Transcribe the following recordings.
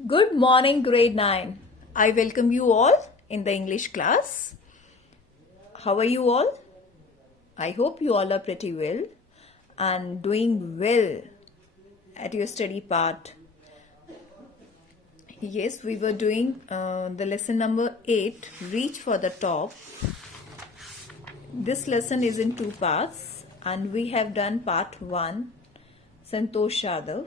Good morning, grade 9. I welcome you all in the English class. How are you all? I hope you all are pretty well and doing well at your study part. Yes, we were doing the lesson number 8, Reach for the Top. This lesson is in two parts and we have done part 1, Santosh Yadav.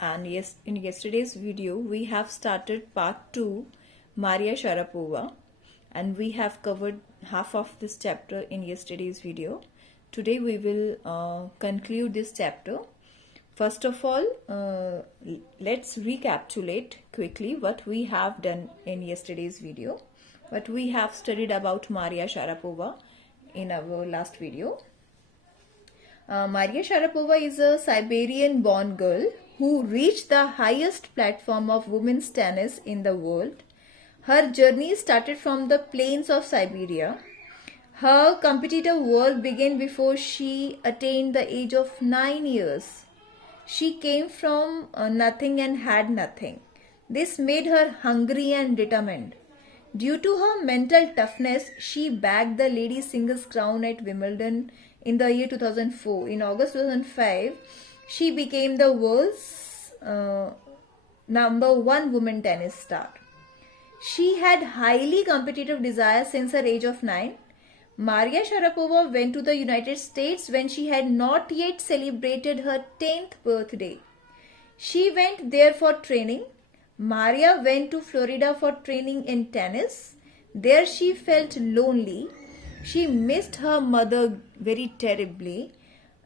And yes, in yesterday's video, we have started part 2, Maria Sharapova, and we have covered half of this chapter in yesterday's video. Today we will conclude this chapter. First of all, let's recapitulate quickly what we have done in yesterday's video. What we have studied about Maria Sharapova in our last video. Maria Sharapova is a Siberian-born girl who reached the highest platform of women's tennis in the world. Her journey started from the plains of Siberia. Her competitive work began before she attained the age of 9 years. She came from nothing and had nothing. This made her hungry and determined. Due to her mental toughness, she bagged the ladies singles crown at Wimbledon in the year 2004. In August 2005, she became the world's number one women tennis star. She had highly competitive desire since her age of 9. Maria Sharapova went to the United States when she had not yet celebrated her 10th birthday. She went there for training. Maria went to Florida for training in tennis. There she felt lonely. She missed her mother very terribly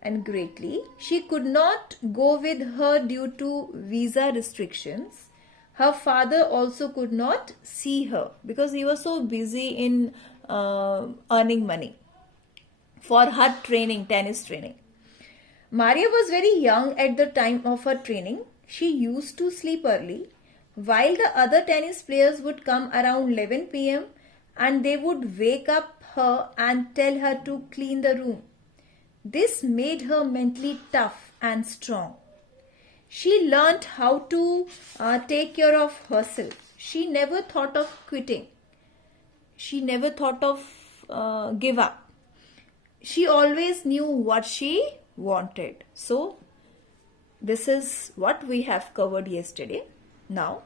and greatly. She could not go with her due to visa restrictions. Her father also could not see her because he was so busy in earning money for her training, tennis training. Maria was very young at the time of her training. She used to sleep early, while the other tennis players would come around 11 p.m. and they would wake up her and tell her to clean the room. This made her mentally tough and strong. She learnt how to take care of herself. She never thought of quitting. She never thought of give up. She always knew what she wanted. So, this is what we have covered yesterday. Now,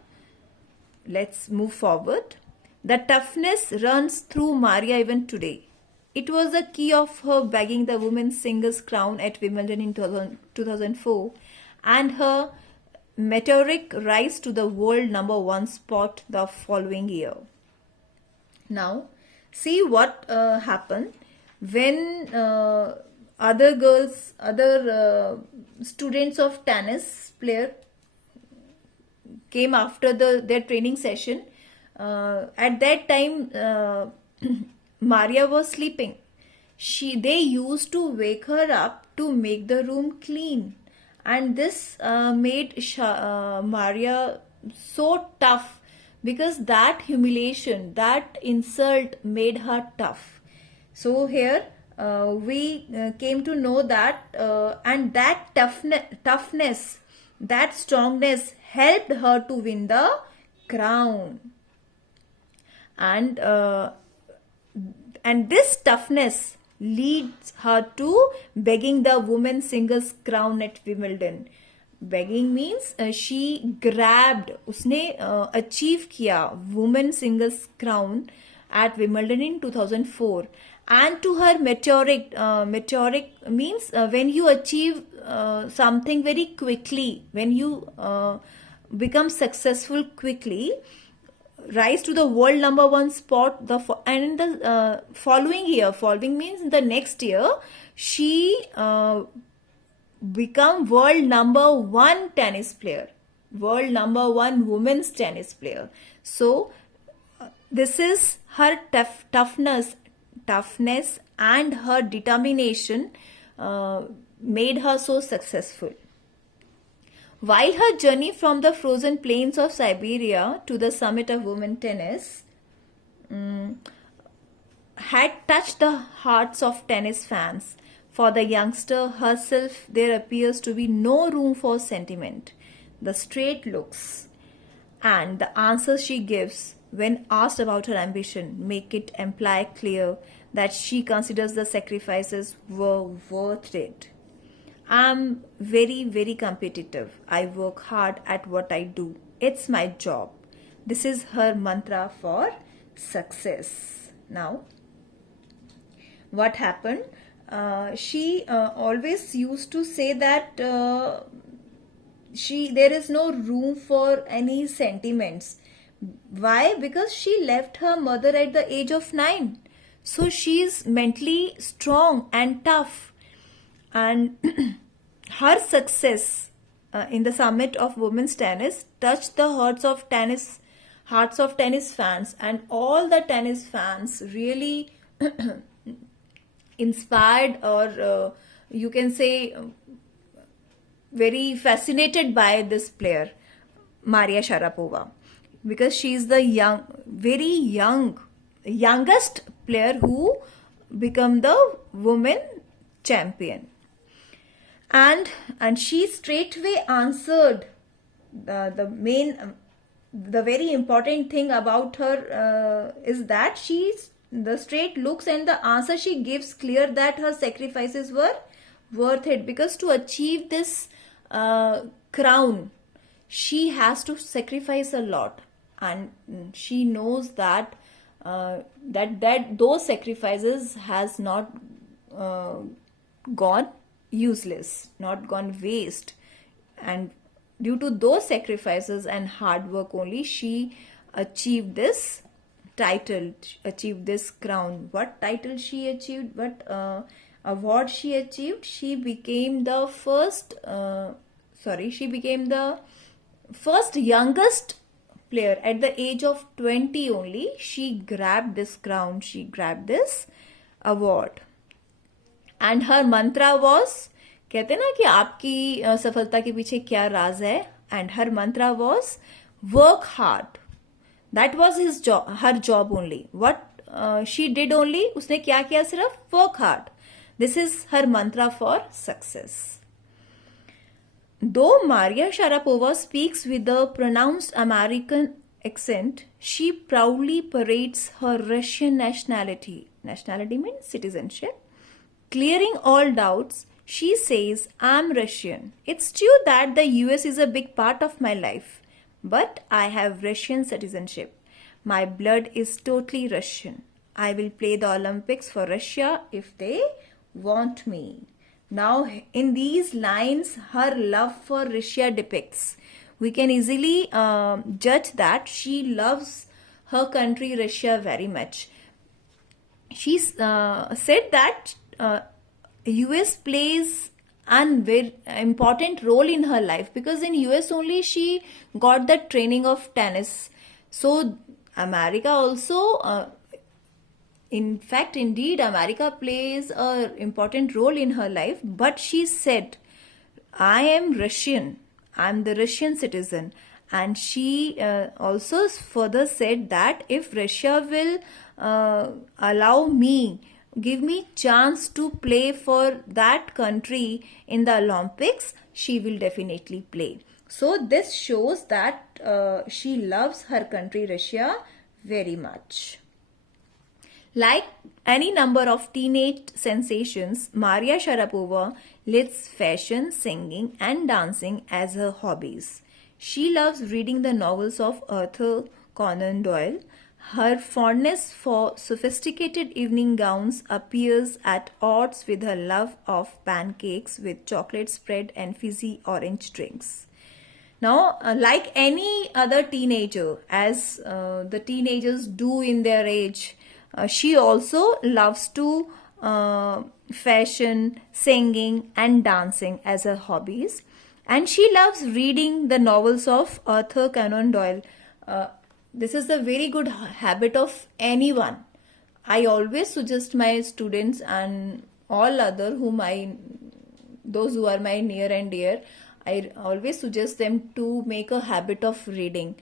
let's move forward. The toughness runs through Maria even today. It was the key of her bagging the women's singles crown at Wimbledon in 2004 and her meteoric rise to the world number one spot the following year. Now, see what happened when other students of tennis player came after their training session. At that time, Maria was sleeping. They used to wake her up to make the room clean, and this made Maria so tough because that humiliation, that insult made her tough. So here we came to know that and that toughness, that strongness helped her to win the crown. And this toughness leads her to begging the women's singles crown at Wimbledon. Begging means she grabbed, उसने achieve किया women singles crown at Wimbledon in 2004. And to her meteoric means when you achieve something very quickly, when you become successful quickly, rise to the world number one spot. And in the following means the next year, she become world number one tennis player, world number one women's tennis player. So this is her toughness and her determination made her so successful. While her journey from the frozen plains of Siberia to the summit of women tennis had touched the hearts of tennis fans, for the youngster herself there appears to be no room for sentiment. The straight looks and the answers she gives when asked about her ambition make it imply clear that she considers the sacrifices were worth it. I'm very, very competitive. I work hard at what I do. It's my job. This is her mantra for success. Now, what happened? She always used to say that there is no room for any sentiments. Why? Because she left her mother at the age of 9. So she is mentally strong and tough, and her success in the summit of women's tennis touched the hearts of tennis fans, and all the tennis fans really inspired, or you can say very fascinated by this player, Maria Sharapova, because she is the youngest player who become the women champion. And she straightway answered the very important thing about her is that the straight looks and the answer she gives clear that her sacrifices were worth it, because to achieve this crown she has to sacrifice a lot, and she knows that those sacrifices has not gone useless, not gone waste, and due to those sacrifices and hard work only she achieved this title, achieved this crown. What title she achieved? What award she achieved? She became the first youngest player at the age of 20 only. She grabbed this crown, she grabbed this award. And her mantra was, कहते ना कि आपकी सफलता के पीछे क्या राज है, and her mantra was work hard. That was her job only. What she did only, उसने क्या किया? सिर्फ work hard. This is her mantra for success. Though Maria Sharapova speaks with a pronounced American accent, she proudly parades her Russian nationality. Nationality means citizenship. Clearing all doubts, she says, I'm Russian. It's true that the US is a big part of my life, but I have Russian citizenship. My blood is totally Russian. I will play the Olympics for Russia if they want me. Now, in these lines, her love for Russia depicts. We can easily judge that she loves her country, Russia, very much. She said that US plays an very important role in her life, because in US only she got the training of tennis. So America also, in fact, indeed, America plays an important role in her life. But she said, I am Russian. I am the Russian citizen. And she also further said that if Russia will allow me, give me chance to play for that country in the Olympics, she will definitely play. So this shows that she loves her country, Russia, very much. Like any number of teenage sensations, Maria Sharapova lists fashion, singing, and dancing as her hobbies. She loves reading the novels of Arthur Conan Doyle. Her fondness for sophisticated evening gowns appears at odds with her love of pancakes with chocolate spread and fizzy orange drinks. Now, like any other teenager, as the teenagers do in their age, she also loves to fashion, singing, and dancing as her hobbies. And she loves reading the novels of Arthur Conan Doyle. This is a very good habit of anyone. I always suggest my students and all other those who are my near and dear, I always suggest them to make a habit of reading.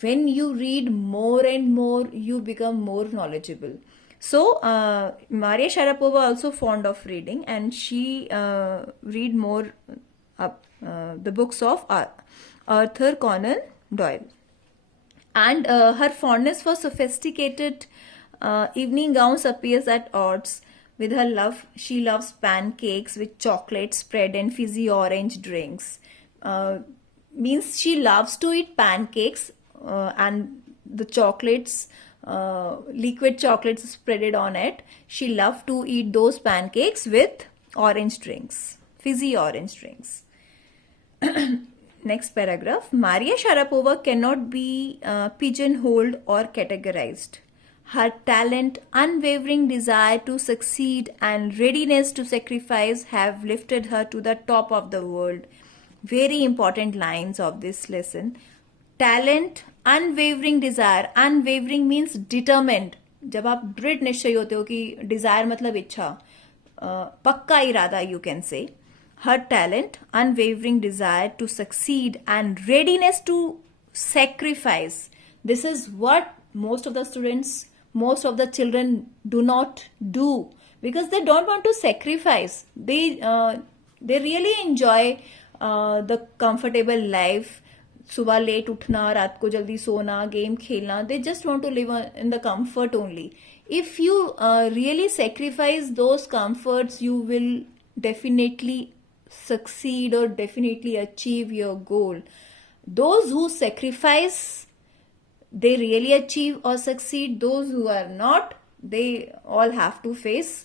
When you read more and more, you become more knowledgeable. So, Maria Sharapova also fond of reading, and she read more the books of Arthur Conan Doyle. and her fondness for sophisticated evening gowns appears at odds with her love. She loves pancakes with chocolate spread and fizzy orange drinks. Means she loves to eat pancakes and the chocolates, liquid chocolates spreaded on it. She loved to eat those pancakes with orange drinks, fizzy orange drinks. Next paragraph. Maria Sharapova cannot be pigeonholed or categorized. Her talent, unwavering desire to succeed, and readiness to sacrifice have lifted her to the top of the world. Very important lines of this lesson. Talent, unwavering desire. Unwavering means determined. जब आप दृढ़ निश्चय होते हो कि desire मतलब इच्छा, पक्का इरादा, you can say. Her talent, unwavering desire to succeed, and readiness to sacrifice. This is what most of the students, most of the children do not do because they don't want to sacrifice. They really enjoy the comfortable life. सुबह late उठना, रात को जल्दी सोना, game खेलना. They just want to live in the comfort only. If you really sacrifice those comforts, you will definitely succeed or definitely achieve your goal. Those who sacrifice, they really achieve or succeed. Those who are not, they all have to face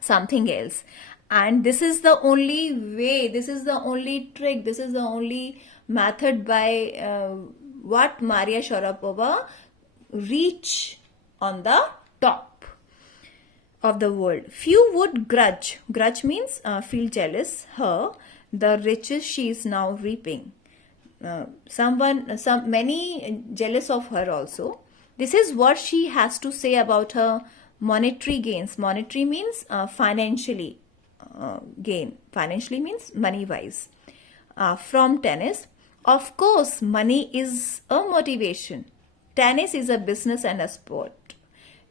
something else. And this is the only way, this is the only trick, this is the only method by what Maria Sharapova reach on the top of the world. Few would grudge means feel jealous her the riches she is now reaping. Many jealous of her also. This is what she has to say about her monetary gains. Monetary means financially gain. Financially means money wise. From tennis. Of course, money is a motivation. Tennis is a business and a sport.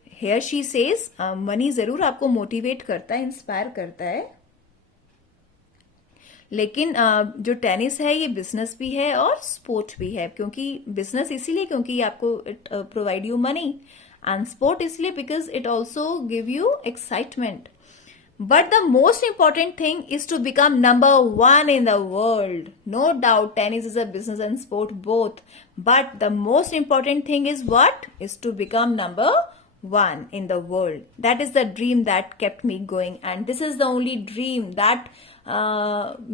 Here she says, money जरूर आपको motivate करता है, inspire करता है, लेकिन जो tennis है ये बिजनेस भी है और स्पोर्ट भी है. क्योंकि बिजनेस इसीलिए क्योंकि आपको it provide you money, and sport इसलिए because it also give you excitement. But the most important thing is to become number one in the world. No doubt, tennis is a business and sport both. But the most important thing is what? Is to become number one in the world. That is the dream that kept me going. And this is the only dream that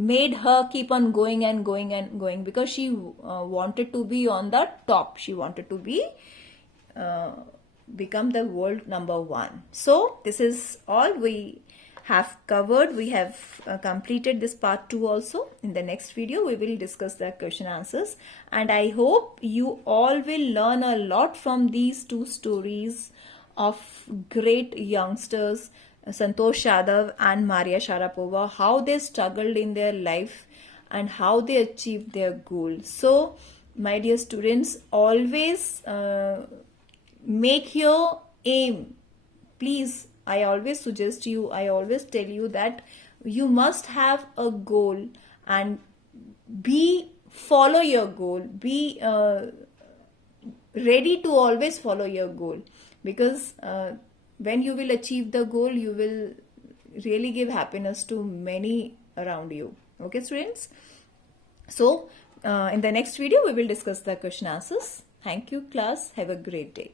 made her keep on going and going and going. Because she wanted to be on the top. She wanted to be become the world number one. So this is all we have covered. We have completed this part 2 also. In the next video we will discuss the question answers, and I hope you all will learn a lot from these 2 stories of great youngsters, Santosh Yadav and Maria Sharapova, how they struggled in their life and how they achieved their goal. So my dear students, always make your aim. Please, I always suggest you, I always tell you that you must have a goal and follow your goal. Be ready to always follow your goal, because when you will achieve the goal, you will really give happiness to many around you. Okay, students? So in the next video, we will discuss the question answers. Thank you, class. Have a great day.